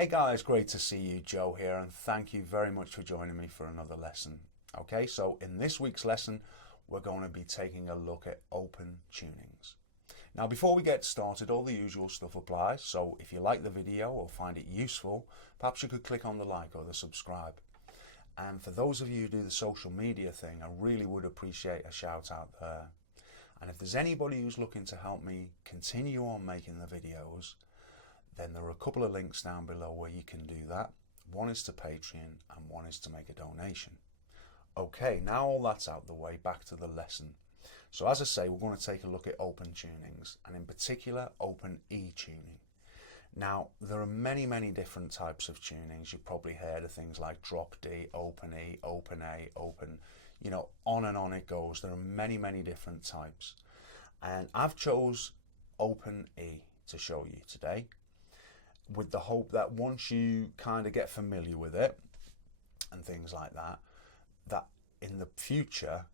Hey guys, great to see you, Joe here, and thank you very much for joining me for another lesson. Okay, so in this week's lesson, we're going to be taking a look at open tunings. Now, before we get started, all the usual stuff applies, so if you like the video or find it useful, perhaps you could click on the like or the subscribe. And for those of you who do the social media thing, I really would appreciate a shout out there. And if there's anybody who's looking to help me continue on making the videos, then there are a couple of links down below where you can do that. One is to Patreon and one is to make a donation. Okay, now all that's out the way, back to the lesson. So as I say, we're going to take a look at open tunings, and in particular open E tuning. Now, there are many different types of tunings. You've probably heard of things like drop D, open E, open A, open, on and on it goes. There are many different types. And I've chose open E to show you today, with the hope that once you kind of get familiar with it and things like that, that in the future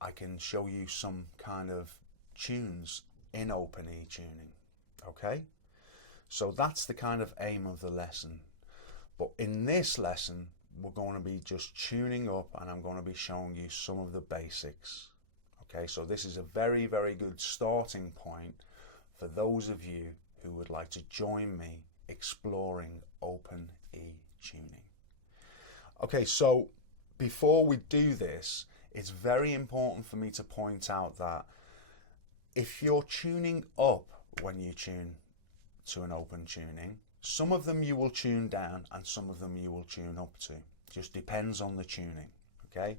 I can show you some kind of tunes in open E tuning. Okay, so that's the kind of aim of the lesson. But in this lesson we're going to be just tuning up, and I'm going to be showing you some of the basics. Okay, so this is a very good starting point for those of you who would like to join me exploring open E tuning. Okay, so before we do this, it's very important for me to point out that if you're tuning up when you tune to an open tuning, some of them you will tune down and some of them you will tune up to. Just depends on the tuning. Okay,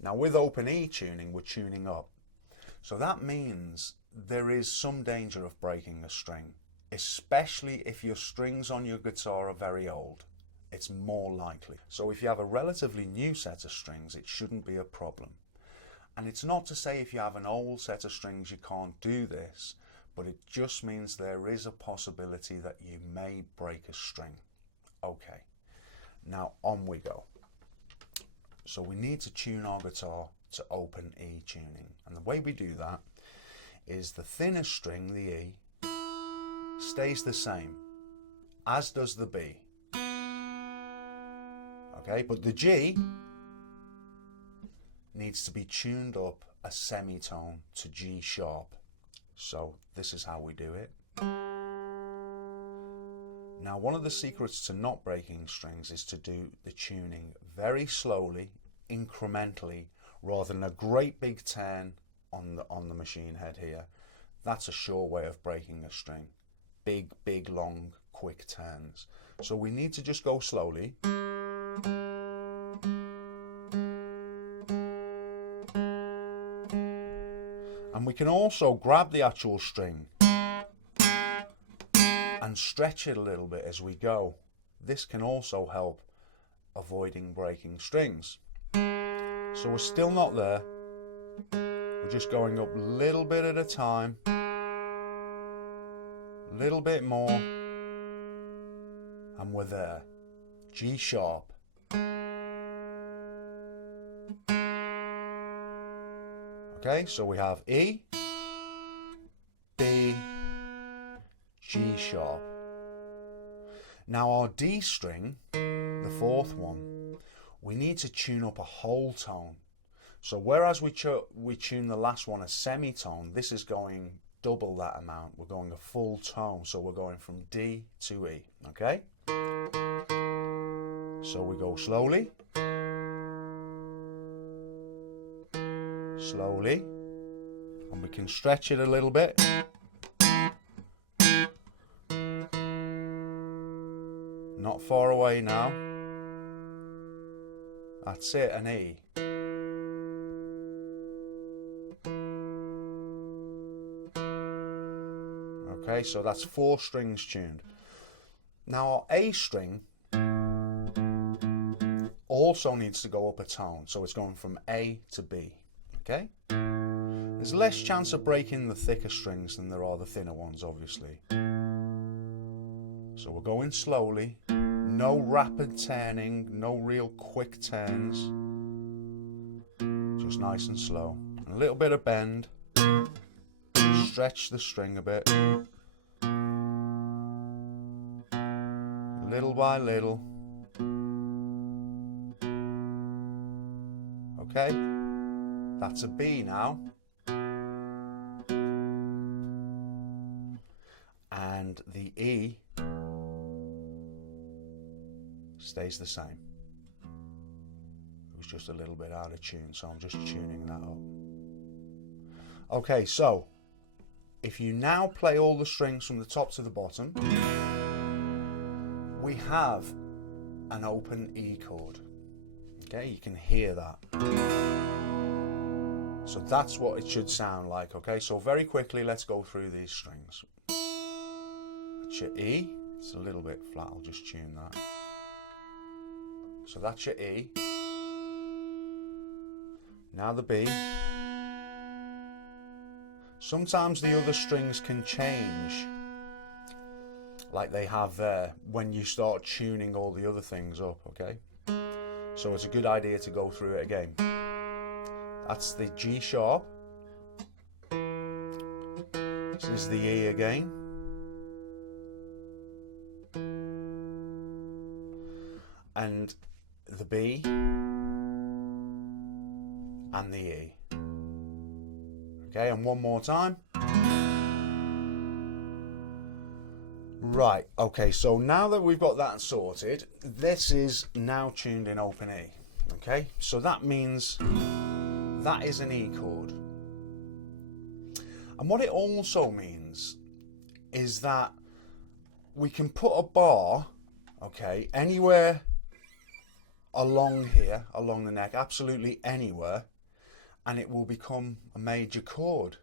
now with open E tuning we're tuning up, so that means there is some danger of breaking a string, especially if your strings on your guitar are very old. It's more likely. So if you have a relatively new set of strings, it shouldn't be a problem. And it's not to say if you have an old set of strings you can't do this, but it just means there is a possibility that you may break a string. Okay, now on we go. So we need to tune our guitar to open E tuning, and the way we do that is the thinnest string, the E, stays the same, as does the B. Okay, but the G needs to be tuned up a semitone to G sharp. So this is how we do it. Now, one of the secrets to not breaking strings is to do the tuning very slowly, incrementally, rather than a great big turn on the machine head here. That's a sure way of breaking a string. Big long quick turns. So we need to just go slowly. And we can also grab the actual string and stretch it a little bit as we go. This can also help avoiding breaking strings. So we're still not there. We're just going up a little bit at a time. A little bit more. And we're there. G sharp. Okay, so we have E, B, G sharp. Now our D string, the fourth one, we need to tune up a whole tone. So whereas we tune the last one a semitone, this is going double that amount. We're going a full tone, so we're going from D to E. Okay? So we go slowly. Slowly, and we can stretch it a little bit. Not far away now. That's it, an E. Okay, so that's 4 strings tuned. Now our A string also needs to go up a tone, so it's going from A to B. Okay? There's less chance of breaking the thicker strings than there are the thinner ones, obviously. So we're going slowly, no rapid turning, no real quick turns, just nice and slow. And a little bit of bend, stretch the string a bit, a little by little. Okay, that's a B now. And the E stays the same. It was just a little bit out of tune, so I'm just tuning that up. Okay, so if you now play all the strings from the top to the bottom, we have an open E chord. Okay, you can hear that. So that's what it should sound like. Okay, so very quickly, let's go through these strings. That's your E. It's a little bit flat, I'll just tune that. So that's your E. Now the B. Sometimes the other strings can change, like they have there, when you start tuning all the other things up, okay? So it's a good idea to go through it again. That's the G sharp. This is the E again. And the B and the E. Okay, and one more time. Right, okay, so now that we've got that sorted, this is now tuned in open E. Okay, so that means that is an E chord. And what it also means is that we can put a bar, okay, anywhere along here, along the neck, absolutely anywhere, and it will become a major chord.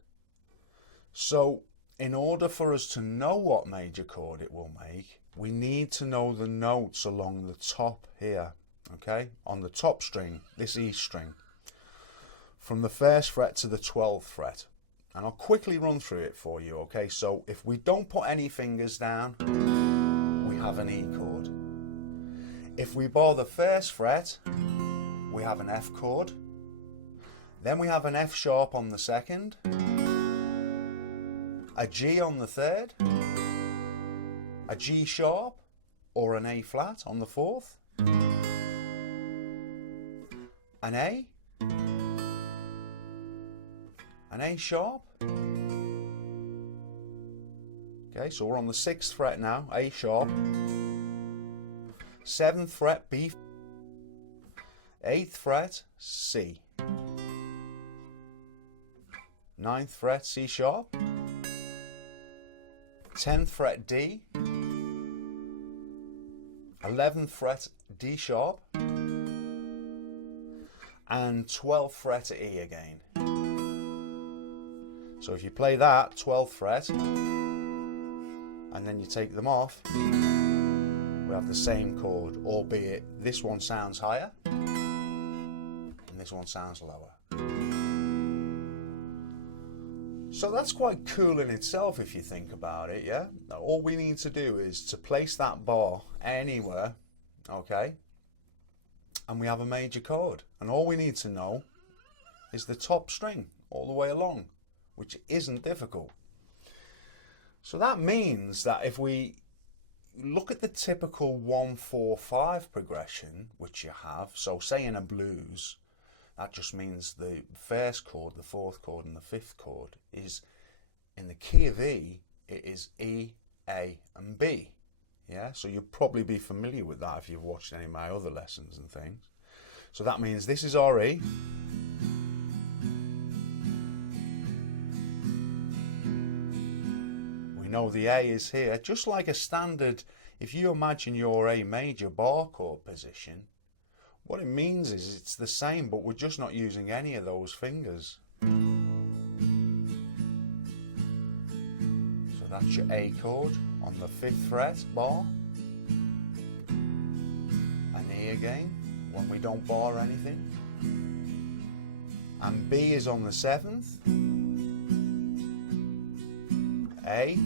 So in order for us to know what major chord it will make, we need to know the notes along the top here, okay, on the top string, this E string, from the 1st fret to the 12th fret. And I'll quickly run through it for you, okay? So if we don't put any fingers down, we have an E chord. If we bar the 1st fret, we have an F chord. Then we have an F sharp on the 2nd, a G on the 3rd, a G sharp or an A flat on the 4th, an A sharp. Okay, so we're on the 6th fret now, A sharp, 7th fret B, 8th fret C, 9th fret C sharp, 10th fret D, 11th fret D sharp, and 12th fret E again. So if you play that 12th fret and then you take them off, we have the same chord, albeit this one sounds higher and this one sounds lower. So that's quite cool in itself if you think about it, yeah? Now, all we need to do is to place that bar anywhere, okay? And we have a major chord. And all we need to know is the top string all the way along, which isn't difficult. So that means that if we look at the typical 1-4-5 progression, which you have, so say in a blues, that just means the 1st chord, the 4th chord and the 5th chord is in the key of E, it is E, A and B. Yeah, so you'll probably be familiar with that if you've watched any of my other lessons and things. So that means this is our E. We know the A is here, just like a standard, if you imagine your A major bar chord position, what it means is it's the same, but we're just not using any of those fingers. So that's your A chord on the 5th fret bar. An E again, when we don't bar anything. And B is on the 7th. A,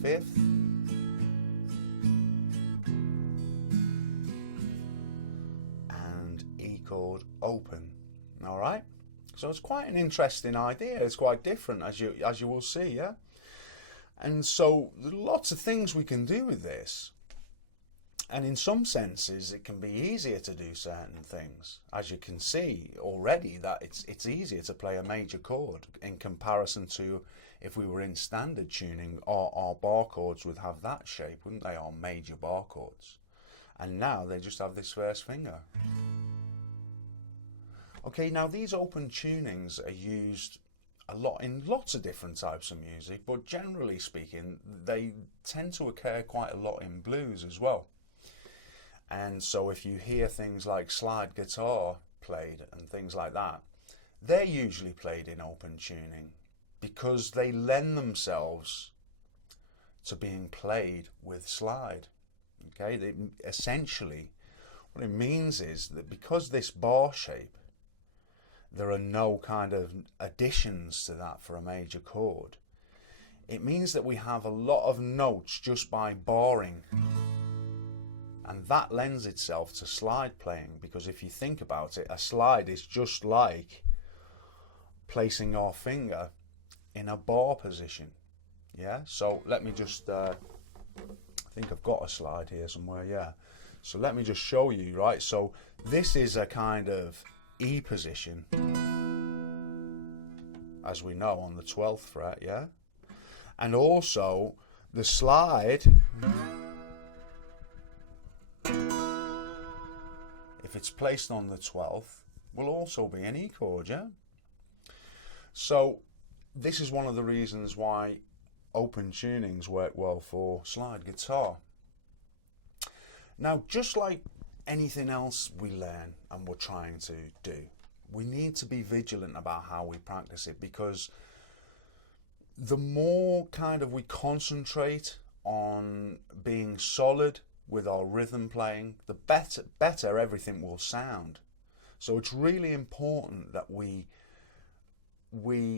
5th. Chord open. All right, so it's quite an interesting idea. It's quite different, as you will see, yeah. And so there are lots of things we can do with this. And in some senses, it can be easier to do certain things. As you can see already, that it's easier to play a major chord in comparison to if we were in standard tuning. Our bar chords would have that shape, wouldn't they? Our major bar chords. And now they just have this first finger. Okay, now these open tunings are used a lot in lots of different types of music, but generally speaking, they tend to occur quite a lot in blues as well. And so if you hear things like slide guitar played and things like that, they're usually played in open tuning because they lend themselves to being played with slide. Okay, essentially what it means is that because this bar shape, there are no kind of additions to that for a major chord. It means that we have a lot of notes just by barring. And that lends itself to slide playing, because if you think about it, a slide is just like placing our finger in a bar position. Yeah, so let me just, I think I've got a slide here somewhere, yeah. So let me just show you, right? So this is a kind of E position, as we know, on the 12th fret, yeah? And also the slide, if it's placed on the 12th, will also be an E chord, yeah? So this is one of the reasons why open tunings work well for slide guitar. Now, just like anything else we learn and we're trying to do, we need to be vigilant about how we practice it, because the more kind of we concentrate on being solid with our rhythm playing, the better everything will sound. So it's really important that we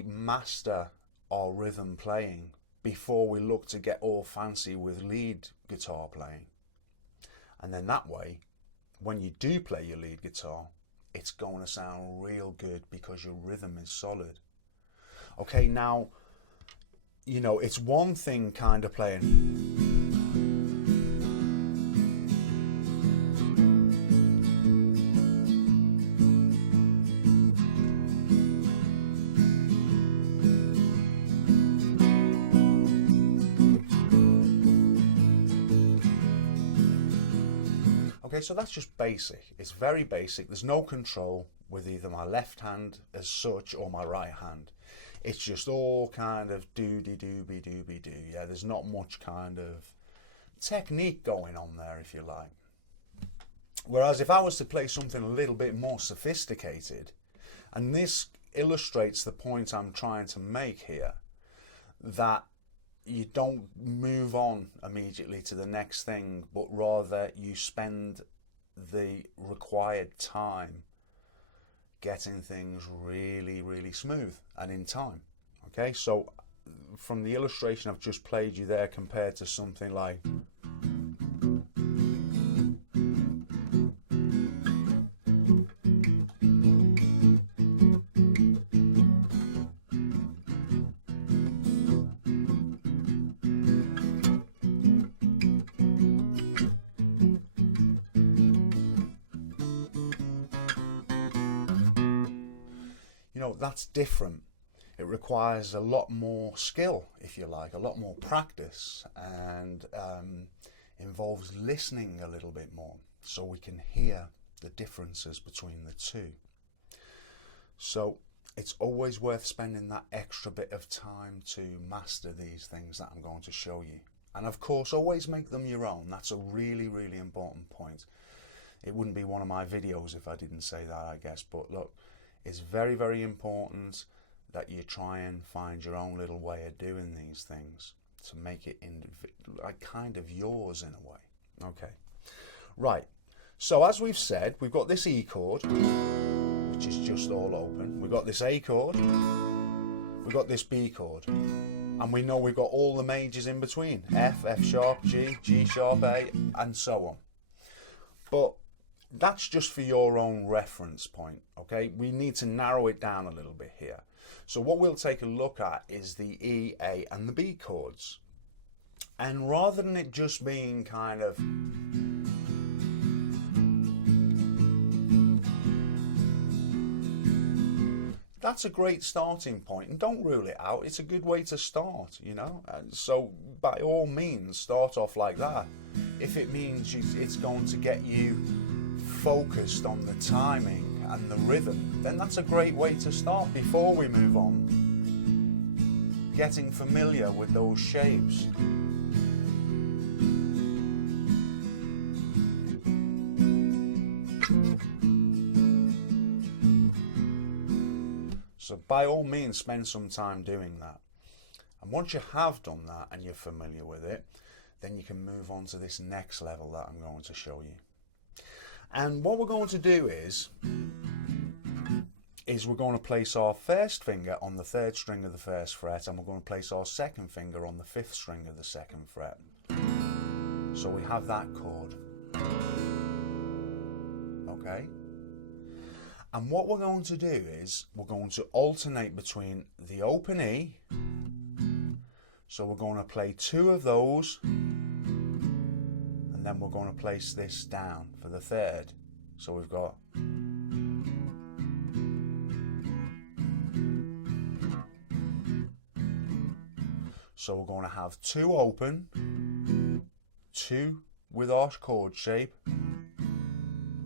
master our rhythm playing before we look to get all fancy with lead guitar playing. And then that way, when you do play your lead guitar, it's going to sound real good because your rhythm is solid. Okay, now, you know, it's one thing kind of playing. Okay, so that's just basic. It's very basic. There's no control with either my left hand as such or my right hand. It's just all kind of doobie-doobie-doobie-doo. Yeah, there's not much kind of technique going on there, if you like. Whereas if I was to play something a little bit more sophisticated, and this illustrates the point I'm trying to make here, that you don't move on immediately to the next thing, but rather you spend the required time getting things really, really smooth and in time. Okay, so from the illustration I've just played you there, compared to something like, that's different. It requires a lot more skill, if you like, a lot more practice, and involves listening a little bit more so we can hear the differences between the two. So it's always worth spending that extra bit of time to master these things that I'm going to show you. And of course, always make them your own. That's a really, really important point. It wouldn't be one of my videos if I didn't say that, I guess. But look, it's very, very important that you try and find your own little way of doing these things to make it like kind of yours in a way. Okay, right. So as we've said, we've got this E chord, which is just all open. We've got this A chord. We've got this B chord. And we know we've got all the majors in between. F, F sharp, G, G sharp, A, and so on. But that's just for your own reference point, okay? We need to narrow it down a little bit here. So what we'll take a look at is the E, A, and the B chords. And rather than it just being kind of that's a great starting point, and don't rule it out. It's a good way to start, you know. And so by all means, start off like that. If it means it's going to get you focused on the timing and the rhythm, then that's a great way to start before we move on. Getting familiar with those shapes. So by all means, spend some time doing that. And once you have done that and you're familiar with it, then you can move on to this next level that I'm going to show you. And what we're going to do is we're going to place our first finger on the 3rd string of the 1st fret, and we're going to place our 2nd finger on the 5th string of the 2nd fret. So we have that chord. Okay? And what we're going to do is we're going to alternate between the open E. So we're going to play 2 of those, and then we're going to place this down for the 3rd. So we've got so we're going to have 2 open, 2 with our chord shape,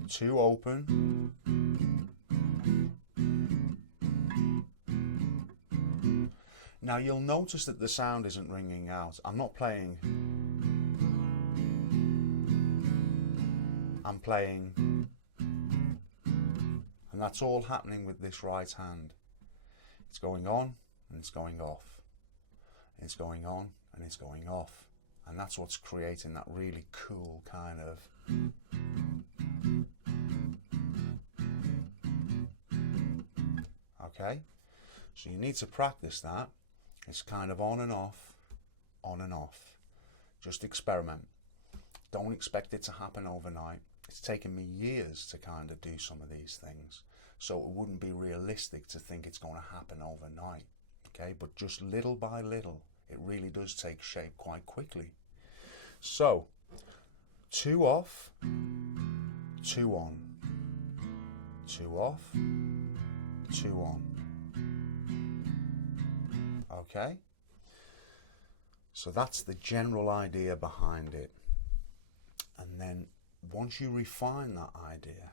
2 open, now you'll notice that the sound isn't ringing out. I'm not playing, I'm playing, and that's all happening with this right hand. It's going on and it's going off. It's going on and it's going off. And that's what's creating that really cool kind of okay? So you need to practice that. It's kind of on and off, on and off. Just experiment. Don't expect it to happen overnight. It's taken me years to kind of do some of these things. So it wouldn't be realistic to think it's going to happen overnight. Okay, but just little by little, it really does take shape quite quickly. So, 2 off, 2 on, 2 off, 2 on. Okay? So that's the general idea behind it. And then once you refine that idea,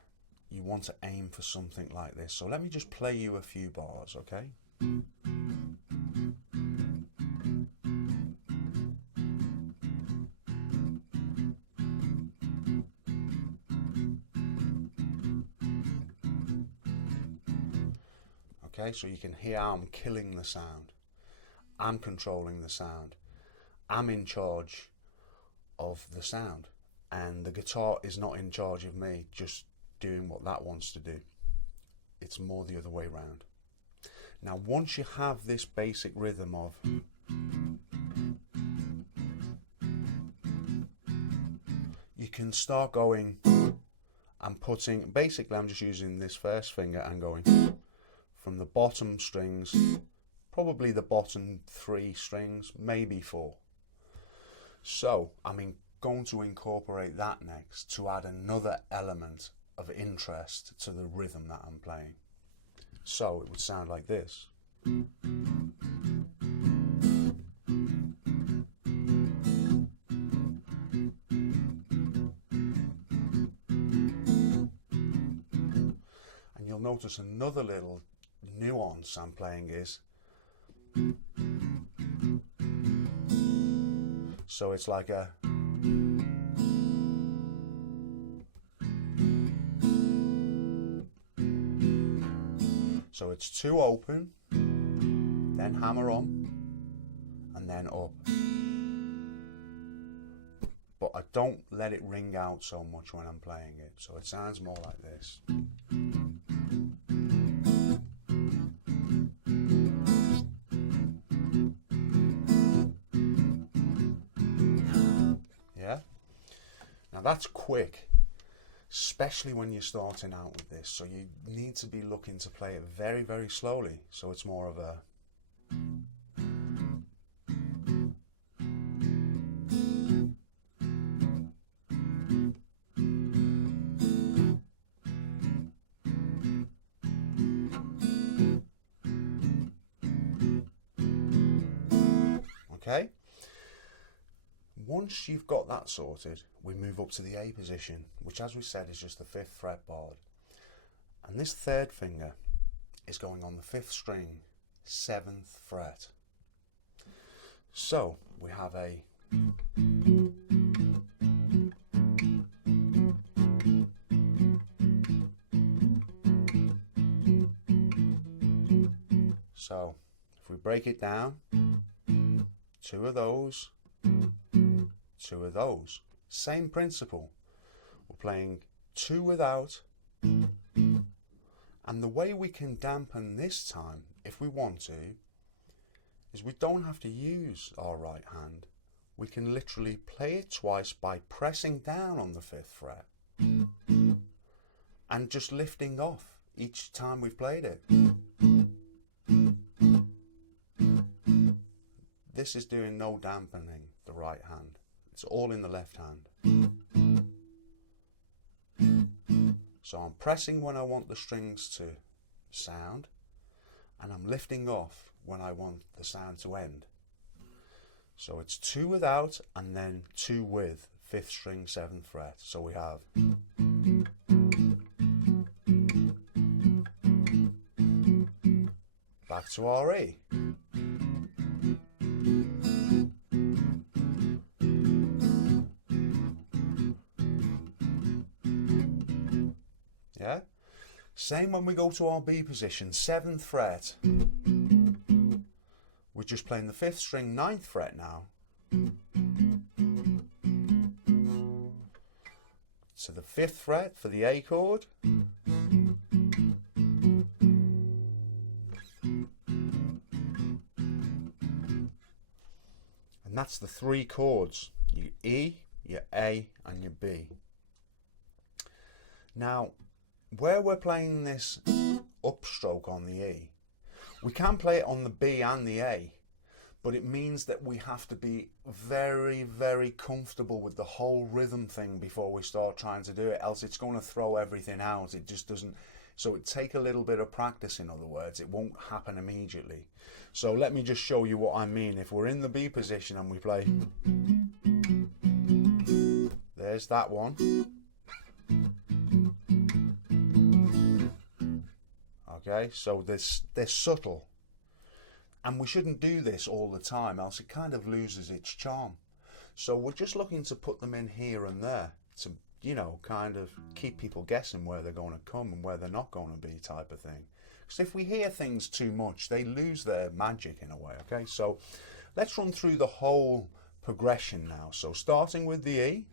you want to aim for something like this. So let me just play you a few bars, okay? Okay, so you can hear I'm killing the sound. I'm controlling the sound. I'm in charge of the sound. And the guitar is not in charge of me just doing what that wants to do. It's more the other way around. Now, once you have this basic rhythm of you can start going and putting, basically I'm just using this first finger and going from the bottom strings, probably the bottom 3 strings, maybe 4. So I'm going to incorporate that next to add another element of interest to the rhythm that I'm playing. So it would sound like this. And you'll notice another little nuance I'm playing is, so it's like a, so it's 2 open, then hammer on, and then up. But I don't let it ring out so much when I'm playing it, so it sounds more like this. Yeah? Now that's quick, especially when you're starting out with this, so you need to be looking to play it very, very slowly, so it's more of a Okay? Once you've got that sorted, we move up to the A position, which as we said is just the 5th fretboard. And this 3rd finger is going on the 5th string, 7th fret. So we have a so if we break it down, 2 of those, 2 of those. Same principle. We're playing 2 without, and the way we can dampen this time, if we want to, is we don't have to use our right hand. We can literally play it twice by pressing down on the 5th fret and just lifting off each time we've played it. This is doing no dampening the right hand. It's all in the left hand. So I'm pressing when I want the strings to sound, and I'm lifting off when I want the sound to end. So it's 2 without and then 2 with, 5th string, 7th fret. So we have back to our E. Yeah? Same when we go to our B position, 7th fret. We're just playing the 5th string, 9th fret now. So the 5th fret for the A chord. And that's the 3 chords, your E, your A and your B. Now, where we're playing this upstroke on the E, we can play it on the B and the A, but it means that we have to be very, very comfortable with the whole rhythm thing before we start trying to do it, else it's going to throw everything out. It just doesn't. So it take a little bit of practice, in other words. It won't happen immediately. So let me just show you what I mean. If we're in the B position and we play, there's that one. Okay, so they're subtle, and we shouldn't do this all the time, else it kind of loses its charm. So we're just looking to put them in here and there to, you know, kind of keep people guessing where they're going to come and where they're not going to be, type of thing. Because if we hear things too much, they lose their magic in a way. Okay, so let's run through the whole progression now. So starting with the E.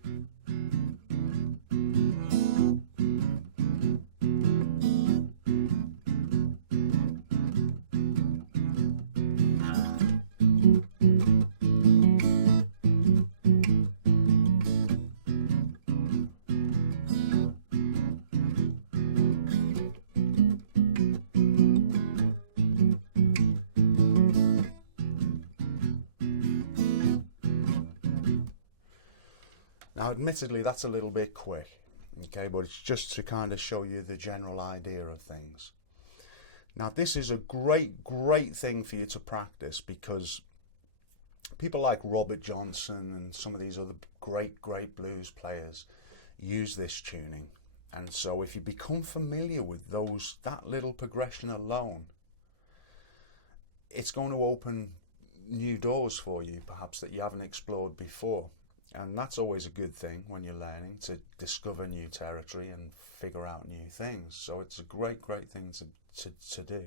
Now, admittedly, that's a little bit quick, okay, but it's just to kind of show you the general idea of things. Now, this is a great thing for you to practice, because people like Robert Johnson and some of these other great blues players use this tuning. And so if you become familiar with that little progression alone, it's going to open new doors for you, perhaps, that you haven't explored before. And that's always a good thing when you're learning, to discover new territory and figure out new things. So it's a great thing to do.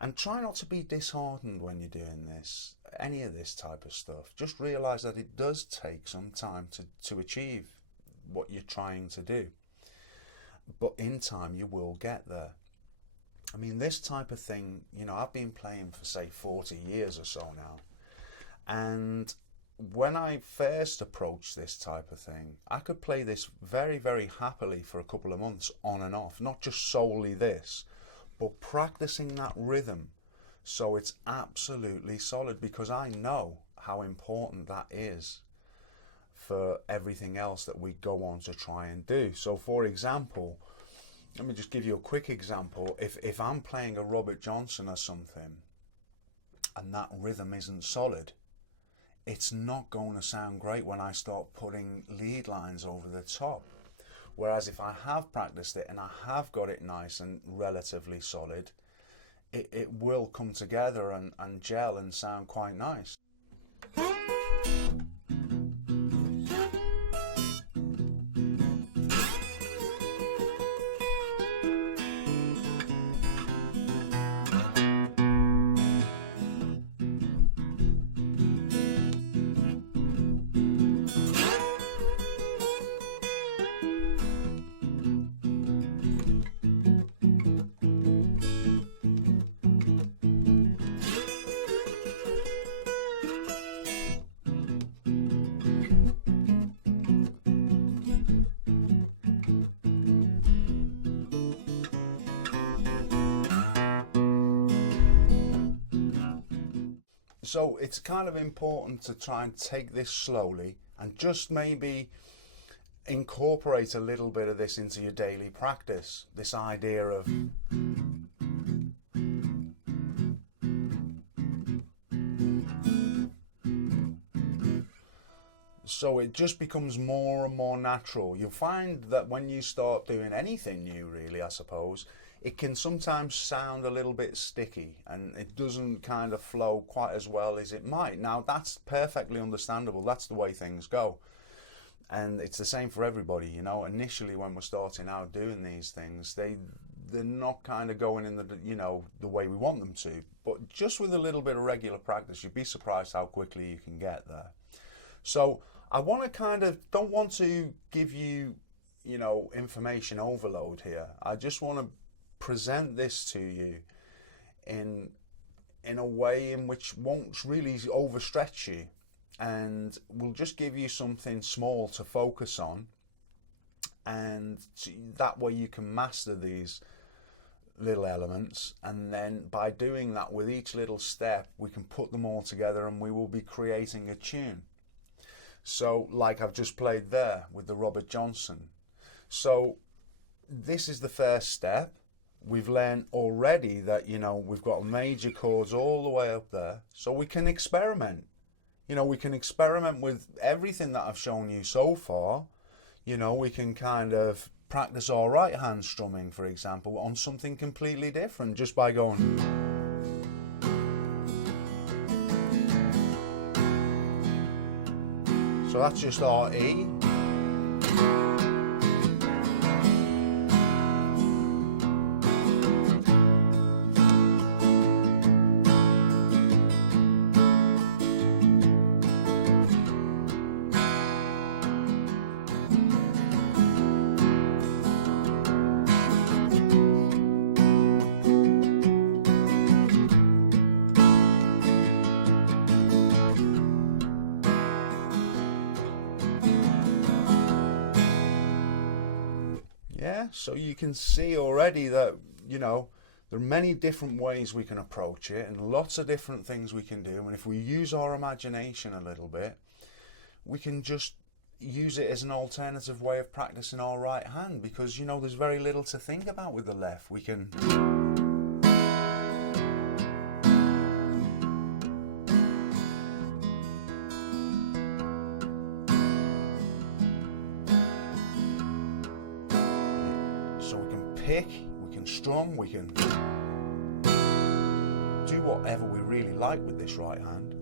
And try not to be disheartened when you're doing this, any of this type of stuff. Just realise that it does take some time to achieve what you're trying to do. But in time you will get there. I mean, this type of thing, you know, I've been playing for, say, 40 years or so now. And when I first approached this type of thing, I could play this very happily for a couple of months on and off, not just solely this, but practicing that rhythm so it's absolutely solid, because I know how important that is for everything else that we go on to try and do. So for example, let me just give you a quick example. If I'm playing a Robert Johnson or something and that rhythm isn't solid, it's not going to sound great when I start putting lead lines over the top. Whereas if I have practiced it and I have got it nice and relatively solid, it will come together and gel and sound quite nice. So it's kind of important to try and take this slowly and just maybe incorporate a little bit of this into your daily practice. This idea of so it just becomes more and more natural. You'll find that when you start doing anything new, really, I suppose, it can sometimes sound a little bit sticky and it doesn't kind of flow quite as well as it might. Now, that's perfectly understandable. That's the way things go. And it's the same for everybody, you know. Initially, when we're starting out doing these things, they're not kind of going in the, you know, the way we want them to. But just with a little bit of regular practice, you'd be surprised how quickly you can get there. So I want to don't want to give you, you know, information overload here. I just want to present this to you in a way in which won't really overstretch you, and will just give you something small to focus on, and that way you can master these little elements, and then by doing that with each little step we can put them all together and we will be creating a tune. So like I've just played there with the Robert Johnson. So this is the first step. We've learned already that, you know, we've got major chords all the way up there, so we can experiment. You know, we can experiment with everything that I've shown you so far. You know, we can kind of practice our right hand strumming, for example, on something completely different just by going. So that's just our E. Yeah, so you can see already that, you know, there are many different ways we can approach it and lots of different things we can do. And if we use our imagination a little bit, we can just use it as an alternative way of practicing our right hand, because, you know, there's very little to think about with the left. We can... So we can pick, we can strum, we can do whatever we really like with this right hand.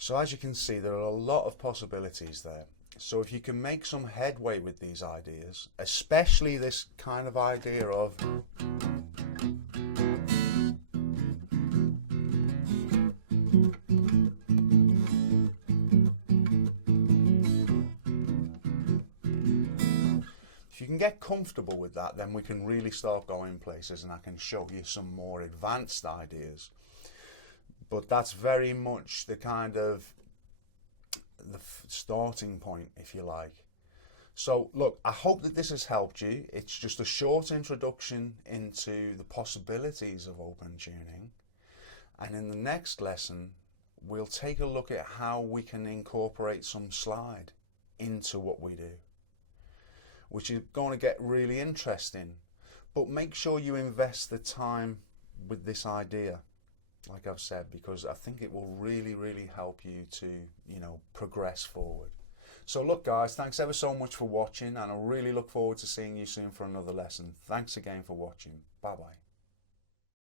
So as you can see, there are a lot of possibilities there. So if you can make some headway with these ideas, especially this kind of idea of if you can get comfortable with that, then we can really start going places and I can show you some more advanced ideas. But that's very much the kind of the starting point, if you like. So look, I hope that this has helped you. It's just a short introduction into the possibilities of open tuning. And in the next lesson, we'll take a look at how we can incorporate some slide into what we do, which is going to get really interesting. But make sure you invest the time with this idea, like I've said, because I think it will really, really help you to, progress forward. So look guys, thanks ever so much for watching, and I really look forward to seeing you soon for another lesson. Thanks again for watching. Bye bye.